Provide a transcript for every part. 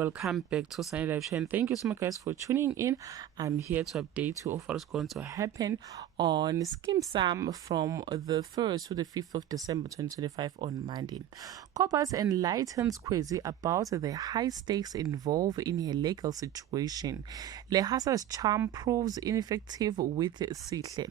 welcome back to Sunny Live Show, and thank you so much guys for tuning in. I'm here to update you of what's going to happen on Skeem Saam from the 1st to the 5th of December 2025 on Monday. Cobus enlightens Kwezi about the high stakes involved in her legal situation. Lehasa's charm proves ineffective with Sihle.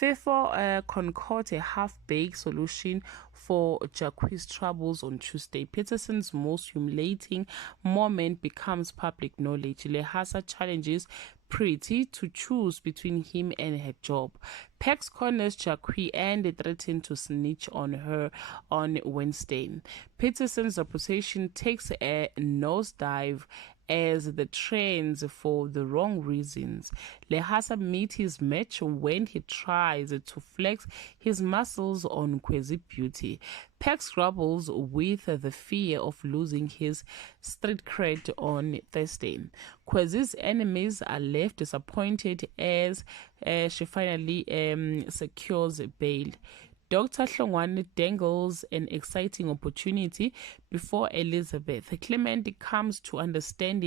FEFO concord a half-baked solution for Jacques' troubles on Tuesday. Peterson's most humiliating moment becomes public knowledge. Lehasa challenges Pretty to choose between him and her job. Pex corners Jacques and threatens to snitch on her on Wednesday. Peterson's reputation takes a nosedive as the trends for the wrong reasons. Lehasa meets his match when he tries to flex his muscles on Kwezi Beauty. Pex grapples with the fear of losing his street cred on Thursday. Kwezi's enemies are left disappointed as she finally secures bail. Dr. Hlongwane dangles an exciting opportunity before Elizabeth. Clement comes to understand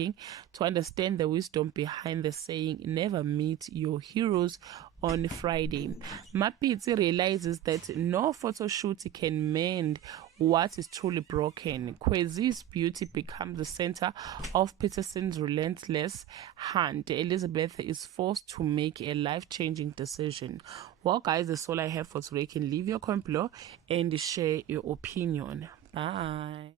the wisdom behind the saying, never meet your heroes on Friday. Mapitsi realizes that no photo shoot can mend what is truly broken. Kwezi's beauty becomes the center of Peterson's relentless hunt. Elizabeth is forced to make a life-changing decision. Well, guys, that's all I have for today. You can leave your comment below and share your opinion. Bye.